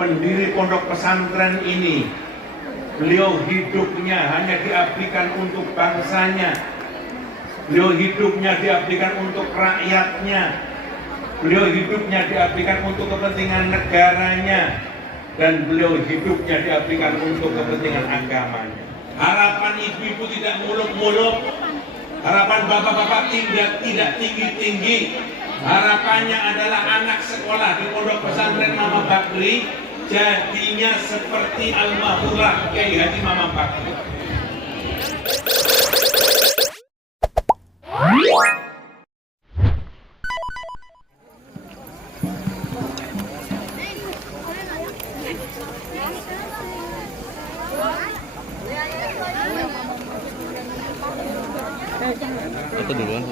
pendiri pondok pesantren ini. Beliau hidupnya hanya diabdikan untuk bangsanya. Beliau hidupnya diabdikan untuk rakyatnya. Beliau hidupnya diabdikan untuk kepentingan negaranya. Dan beliau hidupnya diabdikan untuk kepentingan agamanya. Harapan ibu-ibu tidak muluk-muluk. Harapan bapak-bapak tidak tinggi-tinggi. Harapannya adalah anak sekolah di pondok pesantren Mama Bakri jadinya seperti almarhumah Kiai Haji Mama Bakri. Itu duluan.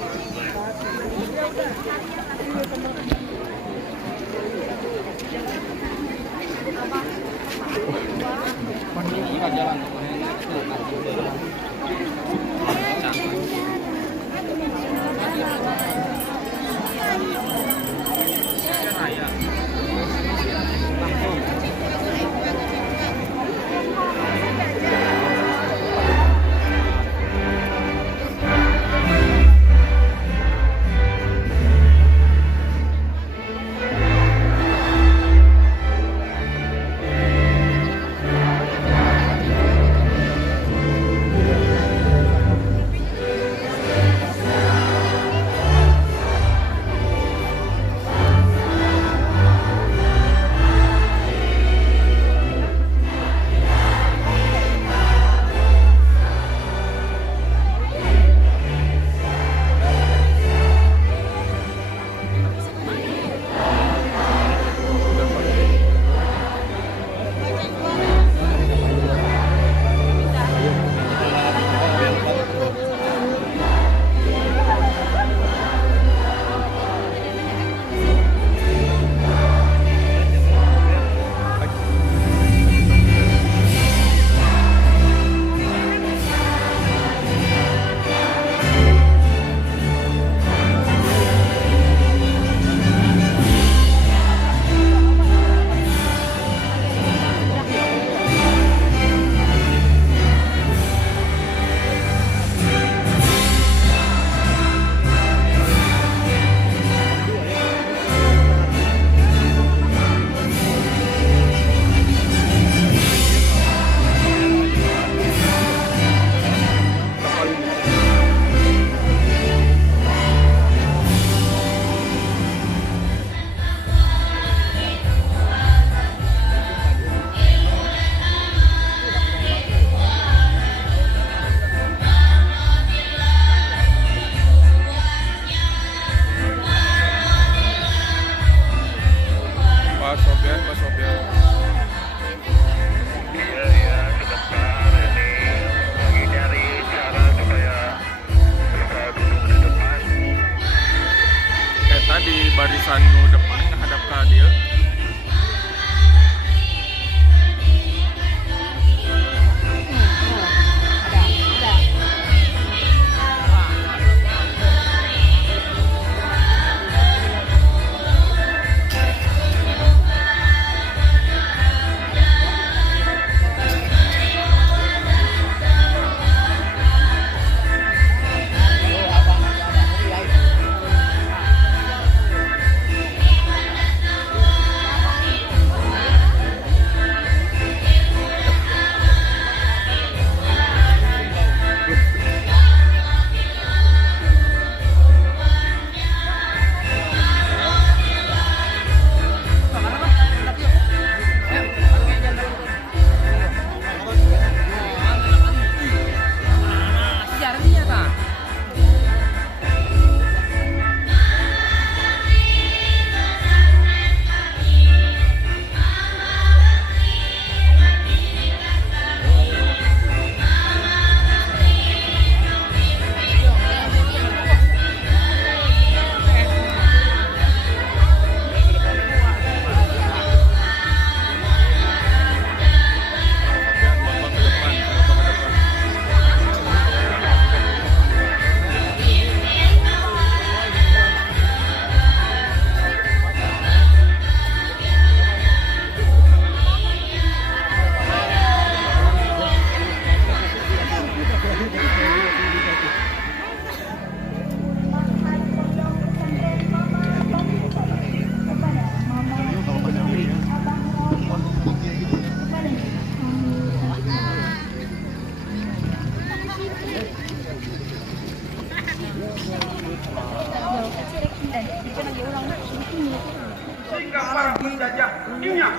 Di barisan depan menghadap ke dia.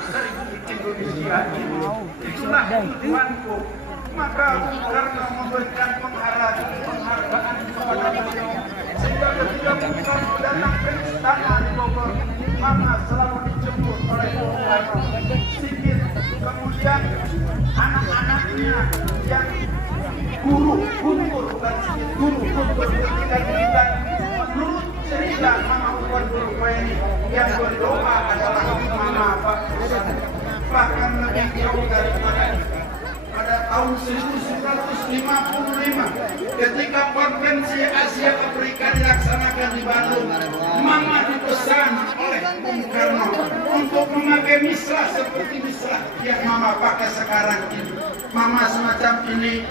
Republik Indonesia ini. Itulah tujuanku. Maka karena memberikan penghargaan kepada beliau, sehingga ketika Bung Karno datang ke istana di Bogor, maka selalu dijemput oleh Bung Karno. Sikit kemudian anak-anaknya yang guru bukan sedikit guru ketika kita menurut cerita Mama Bukan Burukweni yang berdoa adalah Mama Pak. Bahkan lebih jauh daripada pada tahun 1955 ketika konferensi Asia Afrika dilaksanakan di Bandung, Mama dipesan oleh Bung Karno untuk memakai mislah seperti mislah yang Mama pakai sekarang ini. Mama semacam ini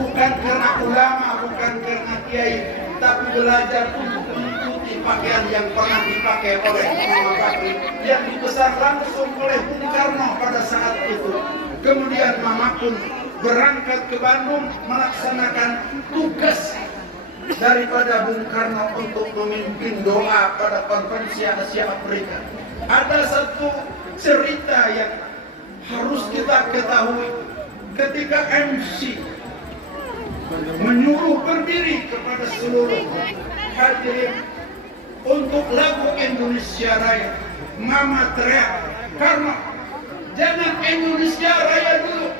bukan karena ulama, bukan karena kiai, tapi belajar untuk mengikuti pakaian yang pernah dipakai oleh Mama Bakri yang dipesan langsung oleh Bung Karno pada saat itu. Kemudian Mama pun berangkat ke Bandung melaksanakan tugas daripada Bung Karno untuk memimpin doa pada konferensi Asia Afrika. Ada satu cerita yang harus kita ketahui ketika MC menyuruh berdiri kepada seluruh hadirin untuk lagu Indonesia Raya. Mama teriak, Karno, jangan Indonesia Raya dulu,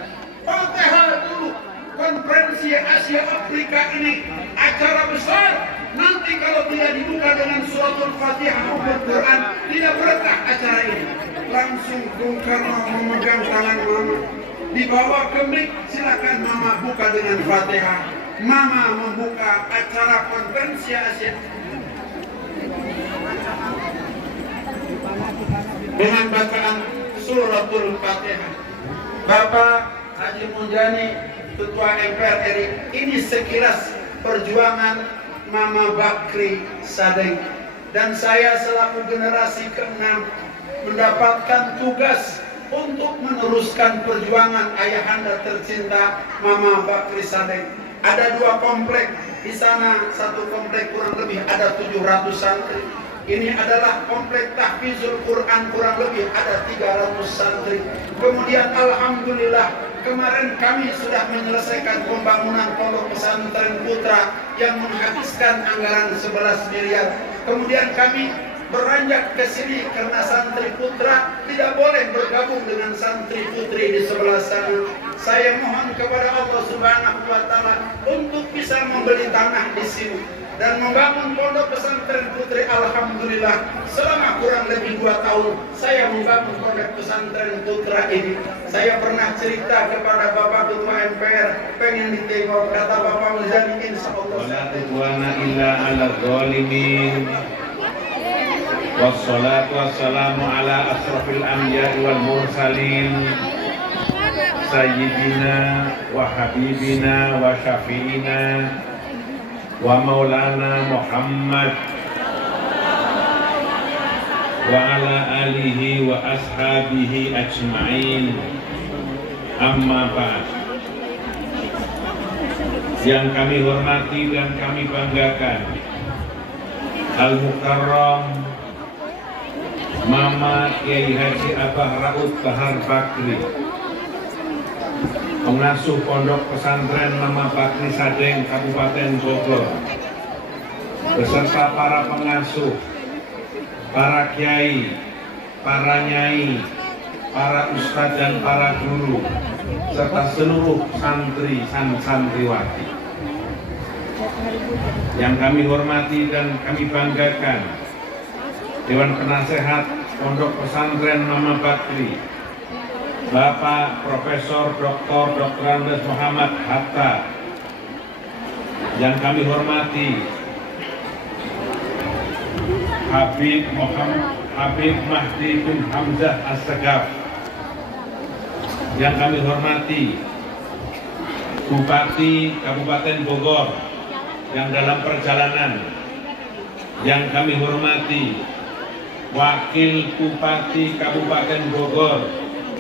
Fatihah dulu. Konferensi Asia Afrika ini acara besar. Nanti kalau tidak dibuka dengan suratul Fatihah maupun Quran, tidak berkah acara ini. Langsung Bung Karno memegang tangan Mama, dibawa ke mic, silakan Mama buka dengan Fatihah. Mama membuka acara konferensi Asia dengan bacaan suratul Fatihah. Bapak Haji Munjani, Ketua MPR RI, ini sekilas perjuangan Mama Bakri Sadeng. Dan saya selaku generasi ke-6 mendapatkan tugas untuk meneruskan perjuangan ayahanda tercinta Mama Bakri Sadeng. Ada 2 komplek di sana, satu komplek kurang lebih ada 700 santri. Ini adalah komplek tahfizul Quran, kurang lebih ada 300 santri. Kemudian alhamdulillah kemarin kami sudah menyelesaikan pembangunan pondok pesantren putra yang menghabiskan anggaran 11 miliar. Kemudian kami beranjak ke sini karena santri putra tidak boleh bergabung dengan santri putri di sebelah sana. Saya mohon kepada Allah Subhanahu wa taala untuk bisa membeli tanah di sini dan membangun pondok pesantren putri. Alhamdulillah selama kurang lebih 2 tahun saya membangun pondok pesantren putra ini. Saya pernah cerita kepada Bapak Ketua MPR, pengen ditengok, kata Bapak Muzani, insyaallah wala tudwana illa ala zalimin. Wassalatu wassalamu ala asrafil anbiya'i wal mursalin sayyidina wa habibina wa syafi'ina wa maulana Muhammad wa ala alihi wa ashabihi ajma'in. Amma ba'd. Yang kami hormati dan kami banggakan, Al-Mukarram Mama Kiai Haji Abah Raud Bahar Bakri, pengasuh pondok pesantren Mama Bakri Sadeng Kabupaten Bogor, beserta para pengasuh, para kiai, para nyai, para ustadz dan para guru, serta seluruh santri dan santriwati yang kami hormati dan kami banggakan, Dewan Penasehat Pondok Pesantren Mama Bakri, Bapak Profesor Dr. Andes Muhammad Hatta, yang kami hormati Habib Mahdi bin Hamzah As-Segaf, yang kami hormati Bupati Kabupaten Bogor yang dalam perjalanan, yang kami hormati Wakil Bupati Kabupaten Bogor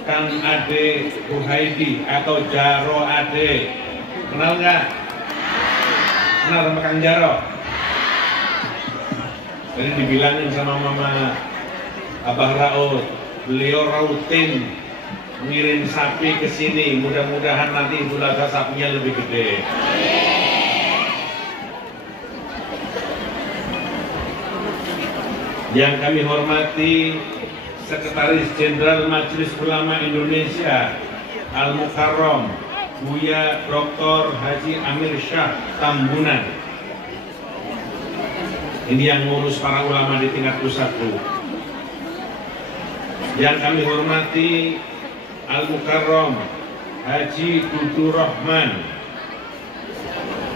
Kang Ade Buhaidi atau Jaro Ade. Kenal nggak? Kenal sama Kang Jaro? Jadi dibilangin sama Mama Abah Raud, beliau rutin ngirim sapi ke sini. Mudah-mudahan nanti Idul Adha sapinya lebih gede. Yang kami hormati Sekretaris Jenderal Majelis Ulama Indonesia Al-Mukarram Buya Dr. Haji Amir Syah Tambunan. Ini yang ngurus para ulama di tingkat pusat, Bu. Yang kami hormati Al-Mukarram Haji Dudu Rahman,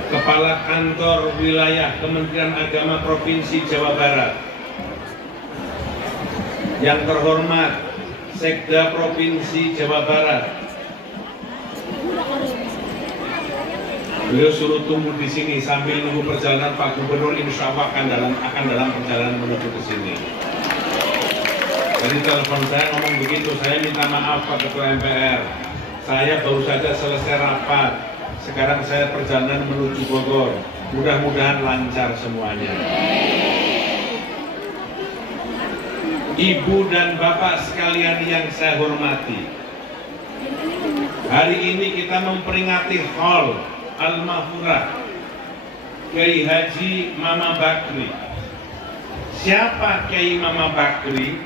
Kepala Kantor Wilayah Kementerian Agama Provinsi Jawa Barat. Yang terhormat Sekda Provinsi Jawa Barat. Beliau suruh tunggu di sini sambil nunggu perjalanan Pak Gubernur, insya Allah akan dalam perjalanan menuju ke sini. Jadi telepon saya ngomong begitu, saya minta maaf Pak Ketua MPR. Saya baru saja selesai rapat, sekarang saya perjalanan menuju Bogor. Mudah-mudahan lancar semuanya. Ibu dan Bapak sekalian yang saya hormati, hari ini kita memperingati Haul Al-Mahfurah Kiai Haji Mama Bakri. Siapa Kiai Mama Bakri?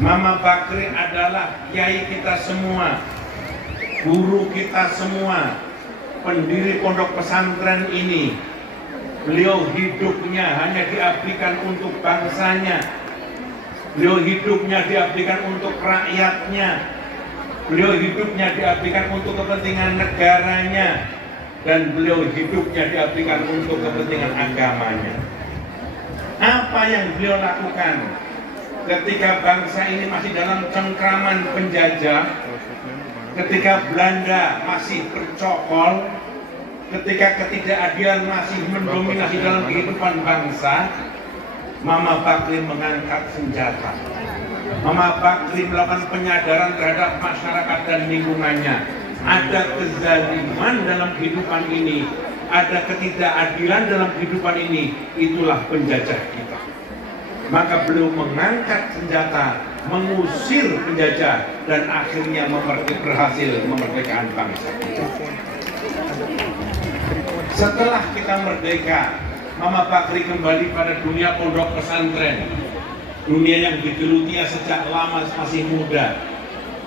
Mama Bakri adalah kiai kita semua, guru kita semua, pendiri pondok pesantren ini. Beliau hidupnya hanya diabdikan untuk bangsanya. Beliau hidupnya diabdikan untuk rakyatnya. Beliau hidupnya diabdikan untuk kepentingan negaranya. Dan beliau hidupnya diabdikan untuk kepentingan agamanya. Apa yang beliau lakukan ketika bangsa ini masih dalam cengkraman penjajah, ketika Belanda masih bercokol, ketika ketidakadilan masih mendominasi dalam kehidupan bangsa, Mama Bakri mengangkat senjata. Mama Bakri melakukan penyadaran terhadap masyarakat dan lingkungannya. Ada kezaliman dalam kehidupan ini, ada ketidakadilan dalam kehidupan ini, itulah penjajah kita. Maka beliau mengangkat senjata, mengusir penjajah, dan akhirnya berhasil memerdekakan bangsa kita. Setelah kita merdeka, Mama Bakri kembali pada dunia pondok pesantren, dunia yang digelutinya sejak lama masih muda,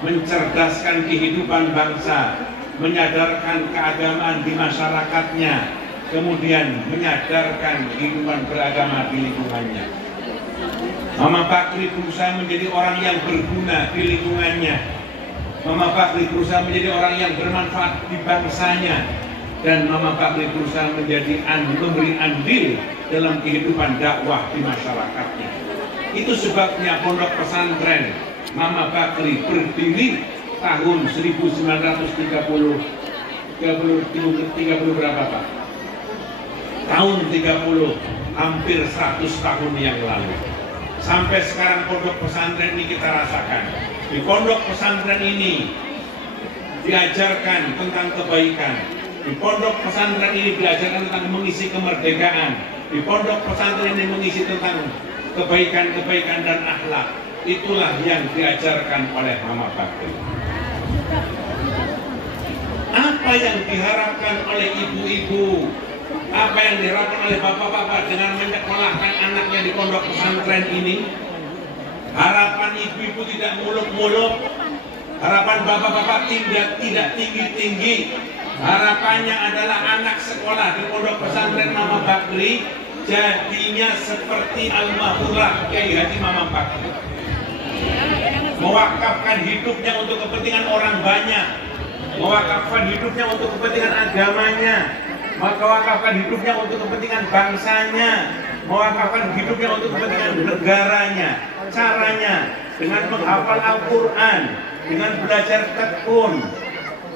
mencerdaskan kehidupan bangsa, menyadarkan keagamaan di masyarakatnya, kemudian menyadarkan kehidupan beragama di lingkungannya. Mama Bakri berusaha menjadi orang yang berguna di lingkungannya. Mama Bakri berusaha menjadi orang yang bermanfaat di bangsanya. Dan Mama Bakri berusaha menjadi memberi andil dalam kehidupan dakwah di masyarakatnya. Itu sebabnya pondok pesantren Mama Bakri berdiri tahun 1930 berapa Pak? Tahun 30, hampir 100 tahun yang lalu. Sampai sekarang pondok pesantren ini kita rasakan. Di pondok pesantren ini diajarkan tentang kebaikan. Di pondok pesantren ini diajarkan tentang mengisi kemerdekaan. Di pondok pesantren ini mengisi tentang kebaikan-kebaikan dan akhlak. Itulah yang diajarkan oleh Mama Bakri. Apa yang diharapkan oleh ibu-ibu, apa yang diharapkan oleh bapak-bapak dengan menyekolahkan anaknya di pondok pesantren ini? Harapan ibu-ibu tidak muluk-muluk, harapan bapak-bapak tidak tinggi-tinggi. Harapannya adalah anak sekolah di pondok pesantren Mama Bakri jadinya seperti Al-Mahfurah Kiai Haji Mama Bakri, mewakafkan hidupnya untuk kepentingan orang banyak, mewakafkan hidupnya untuk kepentingan agamanya, mewakafkan hidupnya untuk kepentingan bangsanya, mewakafkan hidupnya untuk kepentingan negaranya. Caranya dengan menghafal Al-Quran, dengan belajar tekun.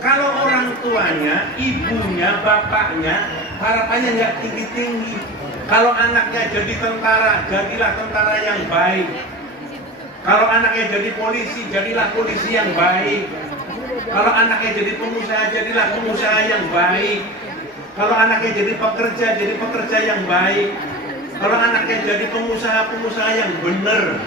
Kalau orang tuanya, ibunya, bapaknya, harapannya nggak tinggi-tinggi. Kalau anaknya jadi tentara, jadilah tentara yang baik. Kalau anaknya jadi polisi, jadilah polisi yang baik. Kalau anaknya jadi pengusaha, jadilah pengusaha yang baik. Kalau anaknya jadi pekerja yang baik. Kalau anaknya jadi pengusaha yang benar.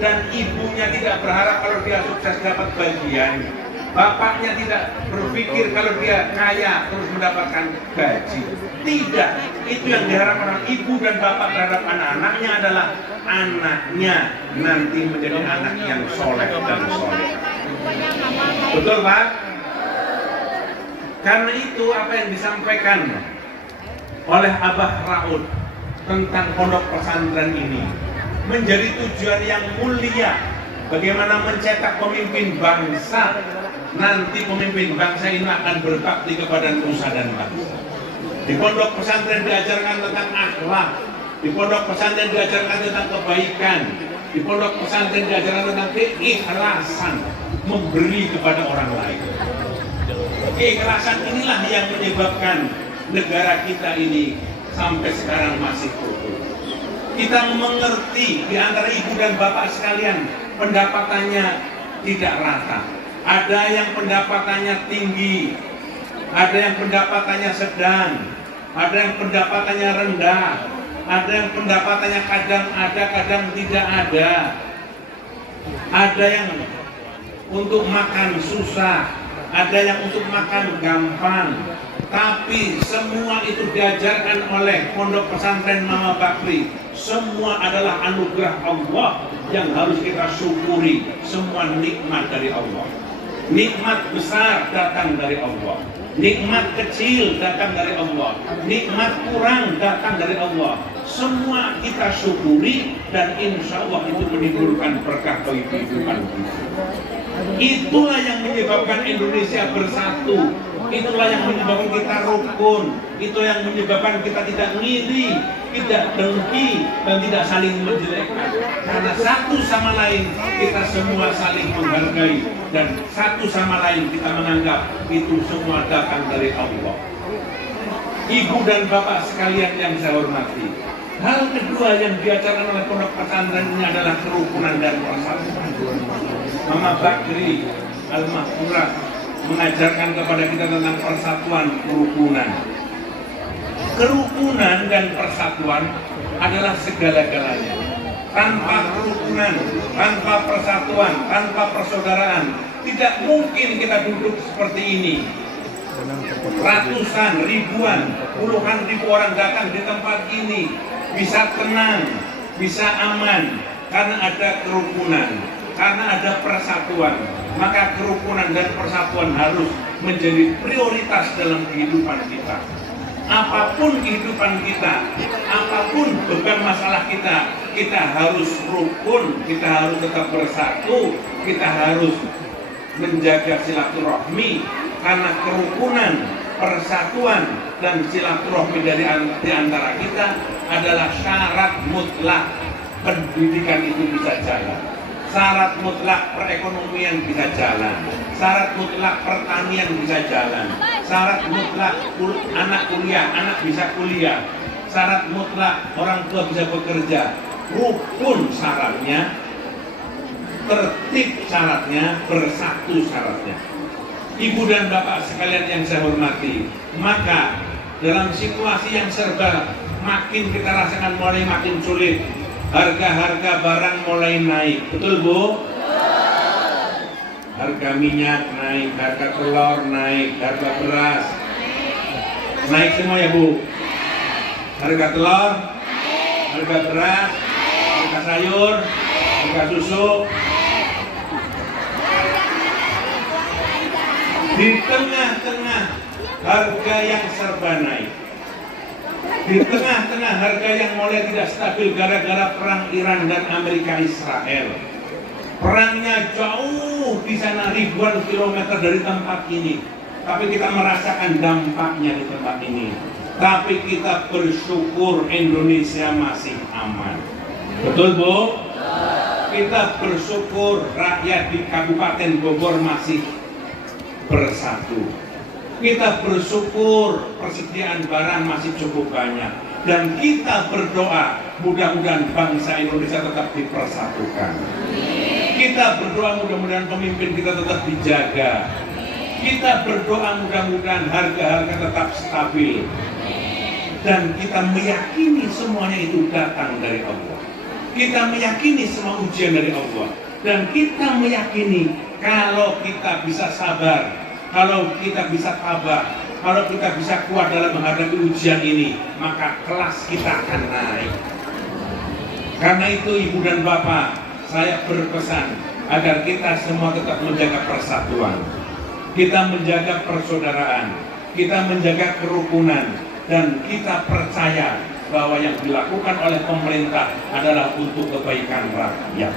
dan ibunya tidak berharap kalau dia sukses dapat bagian. Bapaknya tidak berpikir kalau dia kaya terus mendapatkan gaji. Tidak, itu yang diharapkan ibu dan bapak terhadap anak-anaknya adalah anaknya nanti menjadi anak yang soleh dan soleh. Betul Pak? Karena itu apa yang disampaikan oleh Abah Raud tentang pondok pesantren ini menjadi tujuan yang mulia. Bagaimana mencetak pemimpin bangsa. Nanti pemimpin bangsa ini akan berbakti kepada nusa dan bangsa. Di pondok pesantren diajarkan tentang akhlak, di pondok pesantren diajarkan tentang kebaikan, di pondok pesantren diajarkan tentang keikhlasan memberi kepada orang lain. Keikhlasan inilah yang menyebabkan negara kita ini sampai sekarang masih kokoh. Kita mengerti di antara ibu dan bapak sekalian pendapatannya tidak rata. Ada yang pendapatannya tinggi, ada yang pendapatannya sedang, ada yang pendapatannya rendah, ada yang pendapatannya kadang ada, kadang tidak ada. Ada yang untuk makan susah, ada yang untuk makan gampang. Tapi semua itu diajarkan oleh Pondok Pesantren Mama Bakri. Semua adalah anugerah Allah yang harus kita syukuri. Semua nikmat dari Allah. Nikmat besar datang dari Allah. Nikmat kecil datang dari Allah. Nikmat kurang datang dari Allah. Semua kita syukuri dan insya Allah itu menimbulkan berkah bagi kehidupan kita. Itulah yang menyebabkan Indonesia bersatu. Itulah yang menyebabkan kita rukun. Itu yang menyebabkan kita tidak ngiri, tidak dengki, dan tidak saling menjelekkan. Karena satu sama lain kita semua saling menghargai, dan satu sama lain kita menganggap itu semua datang dari Allah. Ibu dan bapak sekalian yang saya hormati, hal kedua yang diajarkan oleh pondok pesantren ini adalah kerukunan dan persatuan. Mama Bakri Al-Mahfurah mengajarkan kepada kita tentang persatuan, kerukunan. Kerukunan dan persatuan adalah segala-galanya. Tanpa kerukunan, tanpa persatuan, tanpa persaudaraan, tidak mungkin kita duduk seperti ini. Ratusan, ribuan, puluhan ribu orang datang di tempat ini bisa tenang, bisa aman karena ada kerukunan, karena ada persatuan. Maka kerukunan dan persatuan harus menjadi prioritas dalam kehidupan kita. Apapun kehidupan kita, apapun beban masalah kita, kita harus rukun, kita harus tetap bersatu, kita harus menjaga silaturahmi. Karena kerukunan, persatuan, dan silaturahmi di antara kita adalah syarat mutlak pendidikan itu bisa jalan. Syarat mutlak perekonomian bisa jalan, syarat mutlak pertanian bisa jalan, syarat mutlak anak kuliah, anak bisa kuliah, syarat mutlak orang tua bisa bekerja. Rukun syaratnya, tertib syaratnya, bersatu syaratnya. Ibu dan bapak sekalian yang saya hormati, maka dalam situasi yang serba makin kita rasakan mulai makin sulit, harga-harga barang mulai naik, betul Bu? Harga minyak naik, harga telur naik, harga beras naik semua ya Bu? Harga telur, harga beras, harga sayur, harga susu. Di tengah-tengah harga yang serba naik, di tengah-tengah harga yang mulai tidak stabil gara-gara perang Iran dan Amerika Israel. Perangnya jauh di sana ribuan kilometer dari tempat ini, tapi kita merasakan dampaknya di tempat ini. Tapi kita bersyukur Indonesia masih aman. Betul Bu? Kita bersyukur rakyat di Kabupaten Bogor masih bersatu. Kita bersyukur persediaan barang masih cukup banyak, dan kita berdoa mudah-mudahan bangsa Indonesia tetap dipersatukan. Kita berdoa mudah-mudahan pemimpin kita tetap dijaga. Kita berdoa mudah-mudahan harga-harga tetap stabil, dan kita meyakini semuanya itu datang dari Allah. Kita meyakini semua ujian dari Allah. Dan kita meyakini kalau kita bisa sabar, kalau kita bisa tabah, kalau kita bisa kuat dalam menghadapi ujian ini, maka kelas kita akan naik. Karena itu Ibu dan Bapak, saya berpesan agar kita semua tetap menjaga persatuan, kita menjaga persaudaraan, kita menjaga kerukunan, dan kita percaya bahwa yang dilakukan oleh pemerintah adalah untuk kebaikan rakyat.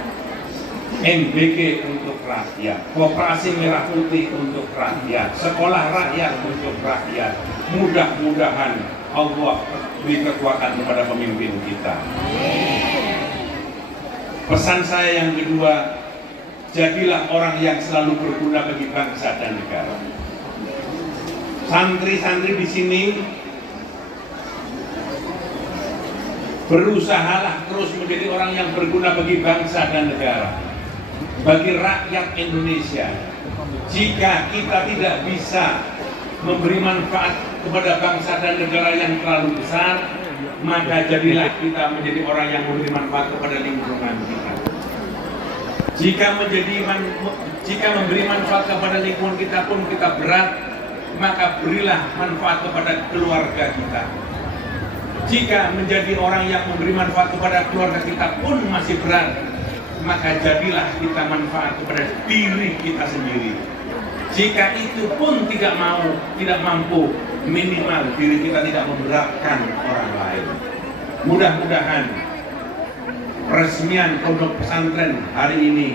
MBK untuk rakyat, Koperasi Merah Putih untuk rakyat, Sekolah Rakyat untuk rakyat. Mudah-mudahan Allah beri kekuatan kepada pemimpin kita. Pesan saya yang kedua, jadilah orang yang selalu berguna bagi bangsa dan negara. Santri-santri di sini berusahalah terus menjadi orang yang berguna bagi bangsa dan negara, bagi rakyat Indonesia. Jika kita tidak bisa memberi manfaat kepada bangsa dan negara yang terlalu besar, maka jadilah kita menjadi orang yang memberi manfaat kepada lingkungan kita. Jika memberi manfaat kepada lingkungan kita pun kita berat, maka berilah manfaat kepada keluarga kita. Jika menjadi orang yang memberi manfaat kepada keluarga kita pun masih berat, maka jadilah kita manfaat kepada diri kita sendiri. Jika itu pun tidak mampu, minimal diri kita tidak memberatkan orang lain. Mudah-mudahan peresmian pondok pesantren hari ini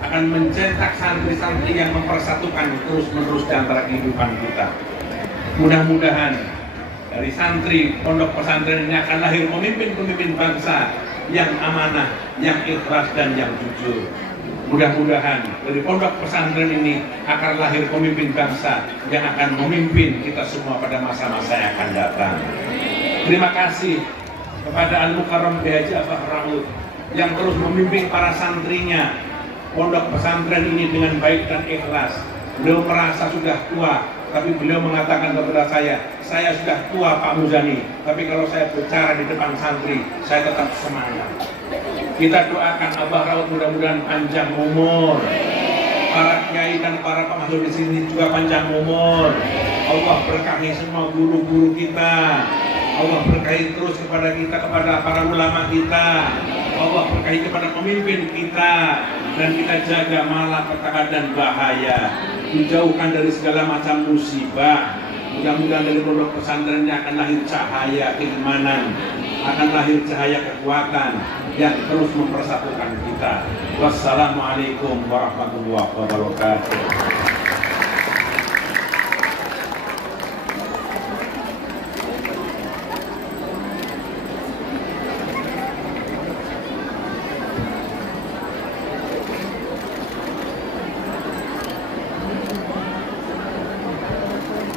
akan mencetak santri-santri yang mempersatukan terus-menerus di antara kehidupan kita. Mudah-mudahan dari santri pondok pesantren ini akan lahir pemimpin-pemimpin bangsa yang amanah, yang ikhlas, dan yang jujur. Mudah-mudahan dari pondok pesantren ini akan lahir pemimpin bangsa yang akan memimpin kita semua pada masa-masa yang akan datang. Terima kasih kepada Al-Mukarram B.H. Abah Raud yang terus membimbing para santrinya pondok pesantren ini dengan baik dan ikhlas. Beliau merasa sudah tua, tapi beliau mengatakan kepada saya sudah tua Pak Muzani, tapi kalau saya bicara di depan santri, saya tetap semangat. Kita doakan Abah Raud mudah-mudahan panjang umur. Para kiai dan para Pak Masud di sini juga panjang umur. Allah berkahi semua guru-guru kita. Allah berkahi terus kepada kita, kepada para ulama kita. Allah berkahi kepada pemimpin kita, dan kita jaga malapetaka dan bahaya, dijauhkan dari segala macam musibah. Mudah-mudahan dari pondok pesantrennya akan lahir cahaya keimanan, akan lahir cahaya kekuatan yang terus mempersatukan kita. Wassalamualaikum warahmatullahi wabarakatuh.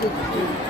Thank you.